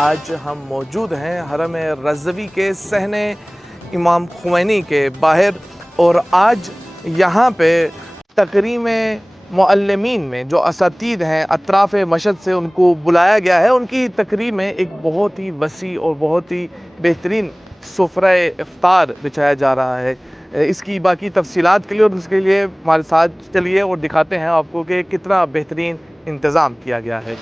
आज हम मौजूद हैं हरम रज़वी के सहने इमाम खुमैनी के बाहर और आज यहाँ पे तकरीम मुअल्लिमीन में जो असातीद हैं अतराफ़ मशहद से उनको बुलाया गया है। उनकी तकरीम में एक बहुत ही वसी और बहुत ही बेहतरीन सुफ़रा इफ्तार बिछाया जा रहा है। इसकी बाकी तफसीलात के लिए और उसके लिए हमारे साथ चलिए और दिखाते हैं आपको कि कितना बेहतरीन इंतज़ाम किया गया है।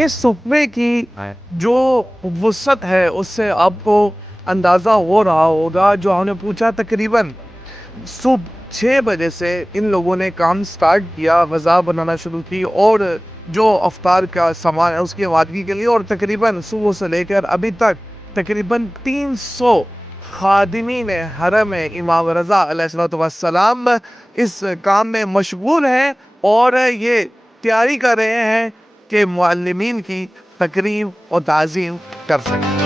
इस सुफ़े की जो वुसअत है उससे आपको अंदाज़ा हो रहा होगा। जो हमने पूछा तकरीबन सुबह 6 बजे से इन लोगों ने काम स्टार्ट किया, ग़ज़ा बनाना शुरू की और जो अफ्तार का सामान है उसकी आमादगी के लिए, और तकरीबन सुबह से लेकर अभी तक तकरीबन 300 खादिमीन हरम इमाम रज़ा अलैहिस्सलातु वस्सलाम इस काम में मशगूल हैं और ये तैयारी कर रहे हैं कि मुअल्लिमीन की तकरीम और ताज़ीम कर सकें।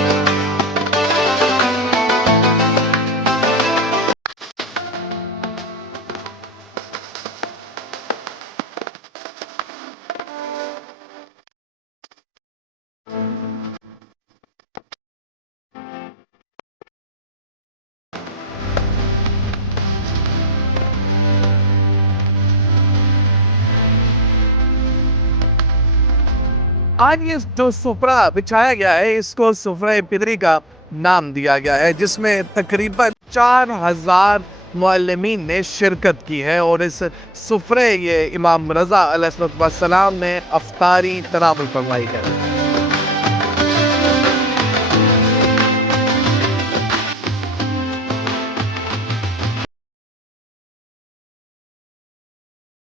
आज ये जो सुफ़रा बिछाया गया है इसको सुफ़रा फितरी का नाम दिया गया है, जिसमें तकरीबन 4000 मुअल्लिमीन ने शिरकत की है और इस सुफ़रे ये इमाम रज़ा अलैहिस्सलाम ने अफ्तारी तनावुल फरमाई है।